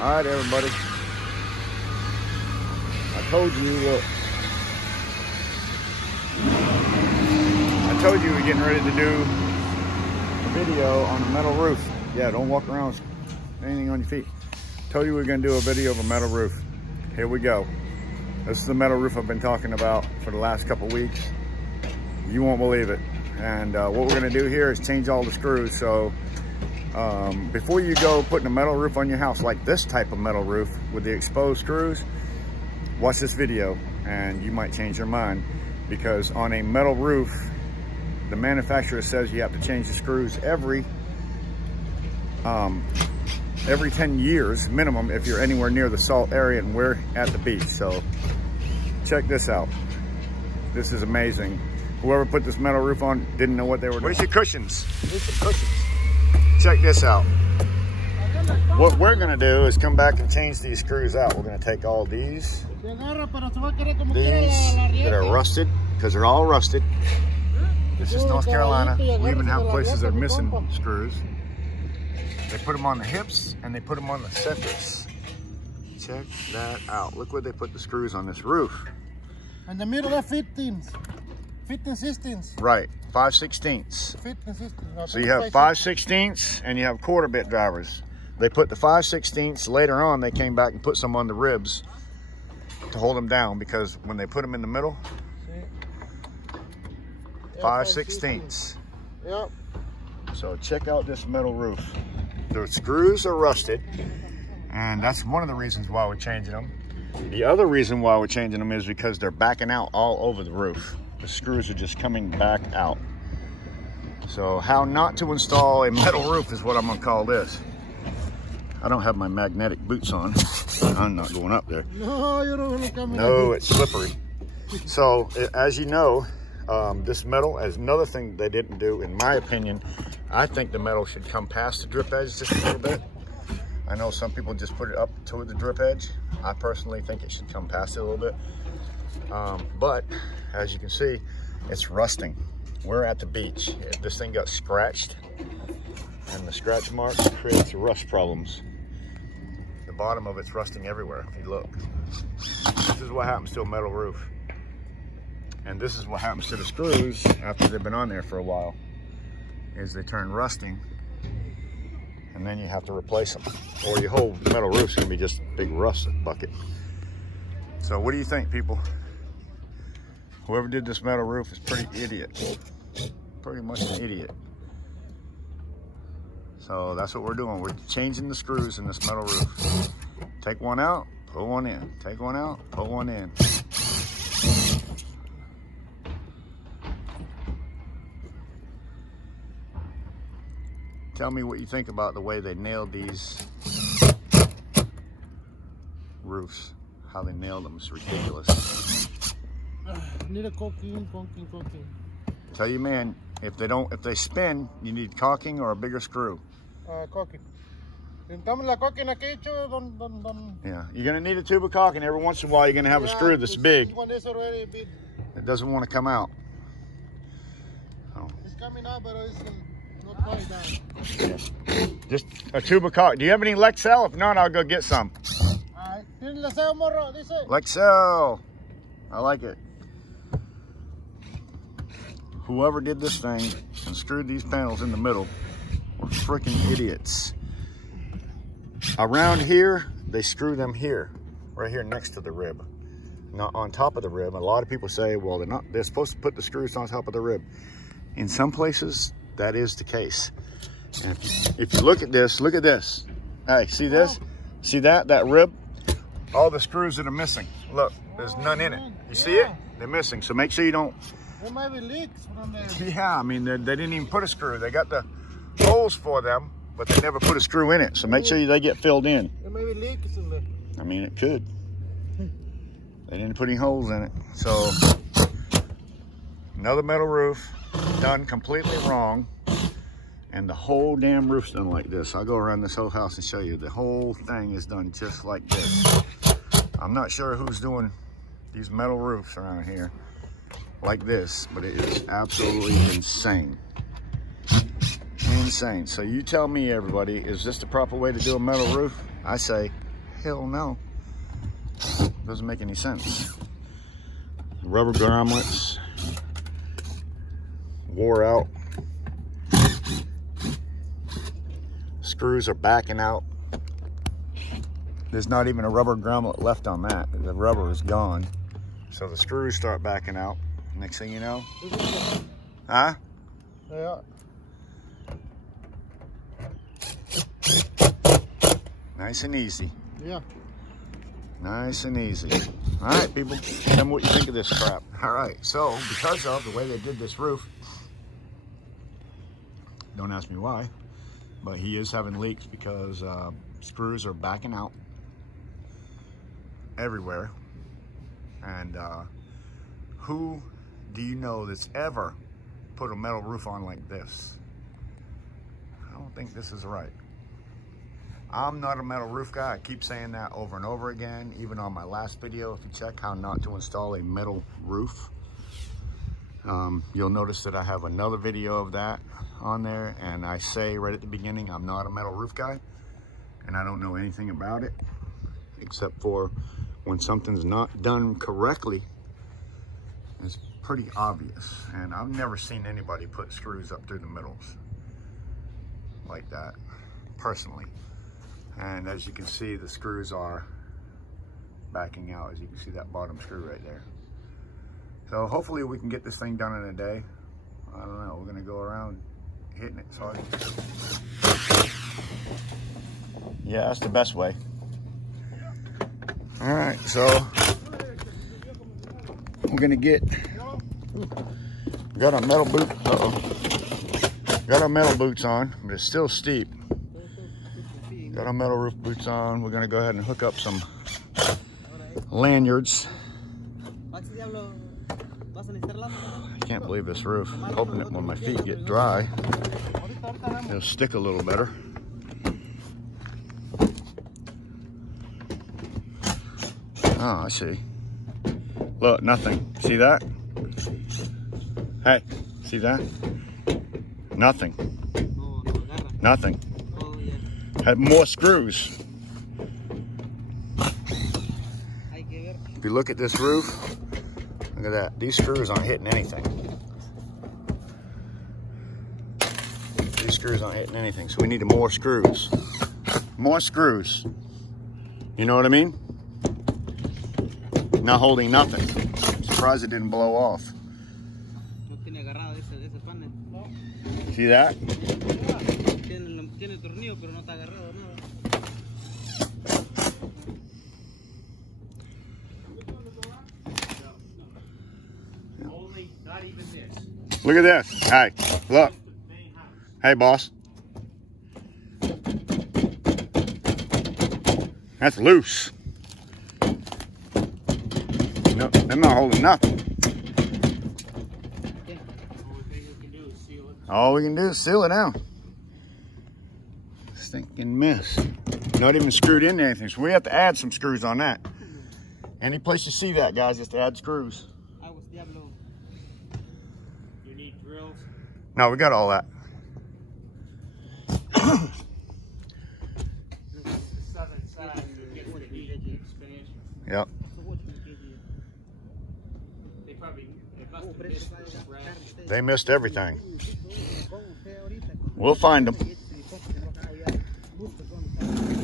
All right, everybody. I told you, look. I told you we're getting ready to do a video on a metal roof. Yeah, don't walk around with anything on your feet. Told you we were going to do a video of a metal roof. Here we go. This is the metal roof I've been talking about for the last couple weeks. You won't believe it. And what we're going to do here is change all the screws. So before you go putting a metal roof on your house, like this type of metal roof with the exposed screws, watch this video and you might change your mind, because on a metal roof, the manufacturer says you have to change the screws every 10 years minimum if you're anywhere near the salt area, and we're at the beach. So check this out. This is amazing. Whoever put this metal roof on didn't know what they were doing. Where's your cushions? Here's some cushions. Check this out. What we're gonna do is come back and change these screws out. We're gonna take all these that are rusted, because they're all rusted. This is North Carolina. We even have places that are missing screws. They put them on the hips and they put them on the centers. Check that out. Look where they put the screws on this roof. And the middle are 15s. 15/16. Right, 5/16. 15/16. So you have 5/16 and you have quarter bit drivers. They put the 5/16. Later on, they came back and put some on the ribs to hold them down, because when they put them in the middle, 5/16. Yep. So check out this metal roof. The screws are rusted, and that's one of the reasons why we're changing them. The other reason why we're changing them is because they're backing out all over the roof. The screws are just coming back out. So how not to install a metal roof is what I'm gonna call this. I don't have my magnetic boots on. I'm not going up there. No, you don't want to come in. No, it's slippery. So as you know, this metal is another thing they didn't do, in my opinion. I think the metal should come past the drip edge just a little bit. I know some people just put it up toward the drip edge. I personally think it should come past it a little bit. But as you can see, it's rusting. We're at the beach. This thing got scratched, and the scratch marks creates rust problems. The bottom of it's rusting everywhere, if you look. This is what happens to a metal roof. And this is what happens to the screws after they've been on there for a while, is they turn rusting, and then you have to replace them. Or your whole metal roof's gonna be just a big rust bucket. So what do you think, people? Whoever did this metal roof is pretty idiot. Pretty much an idiot. So that's what we're doing. We're changing the screws in this metal roof. Take one out, put one in. Take one out, put one in. Tell me what you think about the way they nailed these roofs. How they nailed them is ridiculous. Need a caulking. Tell you, man, if they spin, you need caulking or a bigger screw. Caulking. Yeah, you're gonna need a tube of caulking. Every once in a while, you're gonna have a screw that's big. This one is already big. It doesn't want to come out. Oh. It's coming out, but it's not quite down. Yeah. Just a tube of caulking. Do you have any Lexel? If not, I'll go get some. Lexel. I like it. Whoever did this thing and screwed these panels in the middle were freaking idiots. Around here, they screw them here, right here next to the rib, not on top of the rib. A lot of people say, well, they're supposed to put the screws on top of the rib. In some places, that is the case. And if you look at this, look at this. Hey, see this? See that rib? All the screws that are missing. Look, there's none in it. You see it? They're missing. So make sure you don't. There might be leaks from there. Yeah, I mean, they didn't even put a screw. They got the holes for them, but they never put a screw in it. So make sure they get filled in. There may be leaks in there. I mean, it could. They didn't put any holes in it. So another metal roof done completely wrong. And the whole damn roof's done like this. I'll go around this whole house and show you. The whole thing is done just like this. I'm not sure who's doing these metal roofs around here like this, but it is absolutely insane. Insane. So you tell me, everybody, is this the proper way to do a metal roof? I say hell no. Doesn't make any sense. Rubber grommets wore out. Screws are backing out. There's not even a rubber grommet left on that. The rubber is gone. So the screws start backing out. Next thing you know, huh? Yeah. Nice and easy. Yeah. Nice and easy. All right, people, tell me what you think of this crap. All right, so because of the way they did this roof, don't ask me why, but he is having leaks because screws are backing out everywhere. And who do you know that's ever put a metal roof on like this? I don't think this is right. I'm not a metal roof guy. I keep saying that over and over again, even on my last video. If you check how not to install a metal roof, you'll notice that I have another video of that on there, and I say right at the beginning, I'm not a metal roof guy, and I don't know anything about it, except for when something's not done correctly, it's pretty obvious. And I've never seen anybody put screws up through the middles like that, personally. And as you can see, the screws are backing out. As you can see that bottom screw right there. So hopefully we can get this thing done in a day. I don't know, we're gonna go around hitting it. Sorry. Yeah, that's the best way. All right, so we're gonna get, got our metal boot, got our metal boots on, but it's still steep. Got our metal roof boots on. We're gonna go ahead and hook up some lanyards. I can't believe this roof. I'm hoping that when my feet get dry, it'll stick a little better. Oh, I see. Look, nothing. See that? Hey, see that? Nothing. Nothing. Had more screws. If you look at this roof, look at that. These screws aren't hitting anything. These screws aren't hitting anything, so we need more screws. More screws. You know what I mean? Not holding nothing. I'm surprised it didn't blow off. See that? Look at this. Hey, look. Hey, boss. That's loose. No, they're not holding nothing. All we can do is seal it down. Stinking mess. Not even screwed into anything, so we have to add some screws on that. Any place you see that, guys, just add screws. You need drills? No, we got all that. Yep. They missed everything. We'll find them.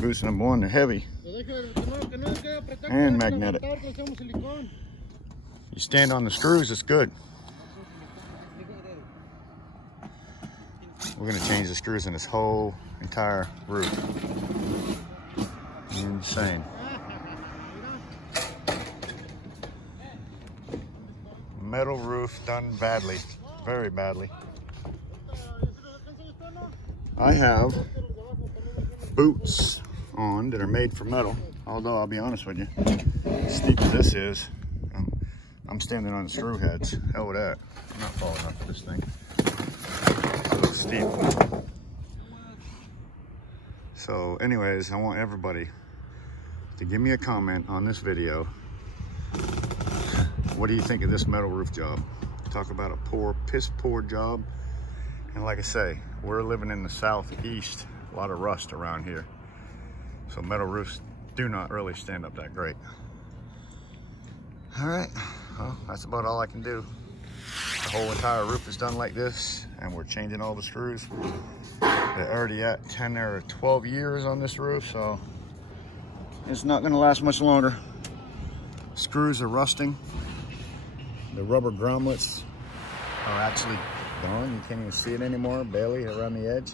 Boots number one, they're heavy and magnetic. You stand on the screws, it's good. We're gonna change the screws in this whole entire roof. Insane. Metal roof done badly, very badly. I have boots on that are made for metal, although I'll be honest with you, as steep as this is, I'm standing on the screw heads. Hell with that. I'm not falling off of this thing. It's a little steep. So anyways, I want everybody to give me a comment on this video. What do you think of this metal roof job? Talk about a piss poor job. And like I say, we're living in the southeast, a lot of rust around here. So metal roofs do not really stand up that great. All right, well, that's about all I can do. The whole entire roof is done like this, and we're changing all the screws. They're already at 10 or 12 years on this roof, so it's not gonna last much longer. Screws are rusting. The rubber grommets are actually gone. You can't even see it anymore, barely around the edge.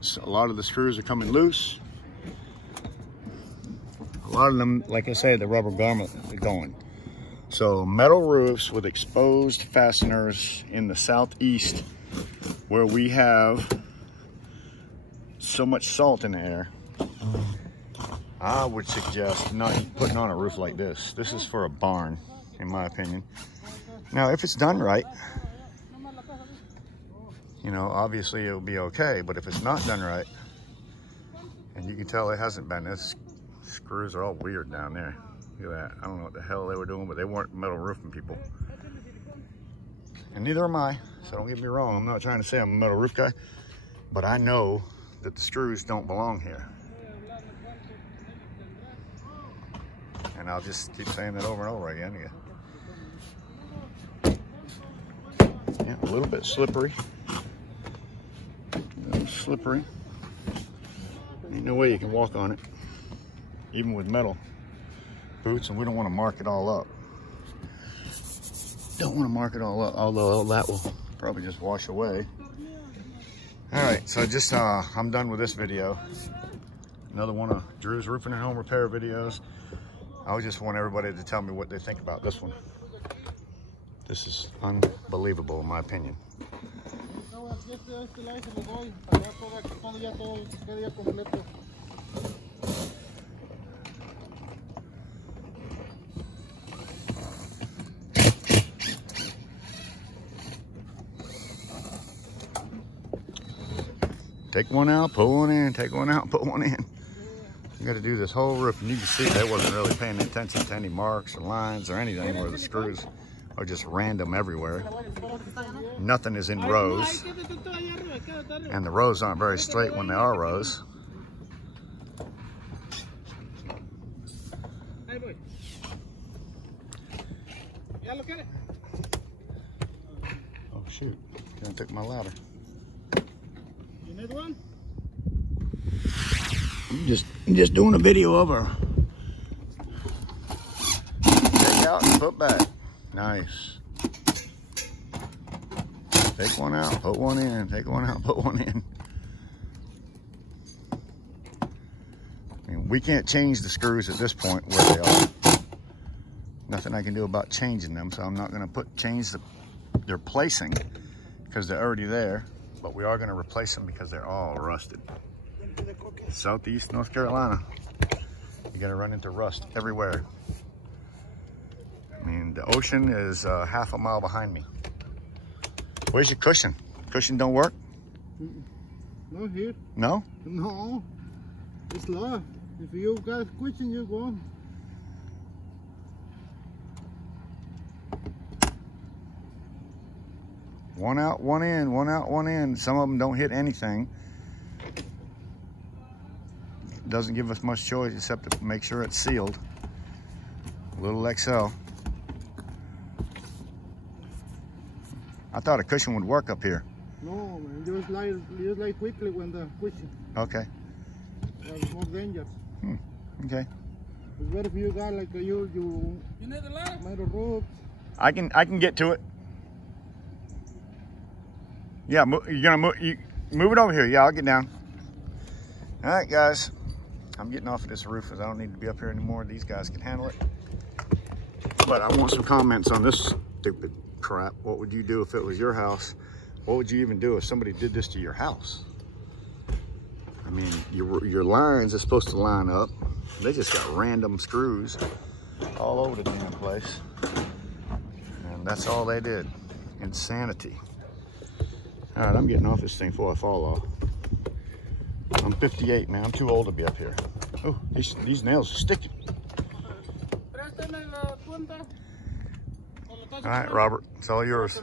So a lot of the screws are coming loose. A lot of them, like I said, the rubber grommet are going. So metal roofs with exposed fasteners in the southeast, where we have so much salt in the air, I would suggest not putting on a roof like this. This is for a barn, in my opinion. Now, if it's done right, you know, obviously it'll be okay, but if it's not done right, and you can tell it hasn't been, this screws are all weird down there. Look at that. I don't know what the hell they were doing, but they weren't metal roofing people. And neither am I, so don't get me wrong. I'm not trying to say I'm a metal roof guy, but I know that the screws don't belong here. And I'll just keep saying that over and over again. Yeah, a little bit slippery. A little slippery. Ain't no way you can walk on it, even with metal boots, and we don't want to mark it all up. Don't want to mark it all up, although that will probably just wash away. All right, so just I'm done with this video. Another one of Drew's roofing and home repair videos. I just want everybody to tell me what they think about this one. This is unbelievable, in my opinion. Take one out, put one in, take one out, put one in. You got to do this whole roof, and you can see they wasn't really paying attention to any marks or lines or anything where the screws are just random everywhere. Nothing is in rows, and the rows aren't very straight when they are rows. Oh shoot, I took my ladder. You need one? I'm just doing a video of her. Take out and put back. Nice. Take one out, put one in. Take one out, put one in. I mean, we can't change the screws at this point where they are. Nothing I can do about changing them, so I'm not going to change their placing because they're already there. But we are going to replace them because they're all rusted. Southeast North Carolina, you got to run into rust everywhere. I mean, the ocean is half a mile behind me. Where's your cushion? Cushion don't work? No, here. No? No, it's low. If you got cushion, you go. One out, one in, one out, one in. Some of them don't hit anything. Doesn't give us much choice except to make sure it's sealed. A little XL. I thought a cushion would work up here. No, man, just like quickly when the cushion. Okay. That's more dangerous. Okay. It's better if you got like you need a ladder? Metal roof. I can get to it. Yeah, you're gonna move it over here. Yeah, I'll get down. All right, guys. I'm getting off of this roof because I don't need to be up here anymore. These guys can handle it. But I want some comments on this stupid crap. What would you do if it was your house? What would you even do if somebody did this to your house? I mean, your lines are supposed to line up. They just got random screws all over the damn place. And that's all they did. Insanity. All right, I'm getting off this thing before I fall off. I'm 58, man. I'm too old to be up here. Oh, these nails are sticking. All right, Robert, it's all yours.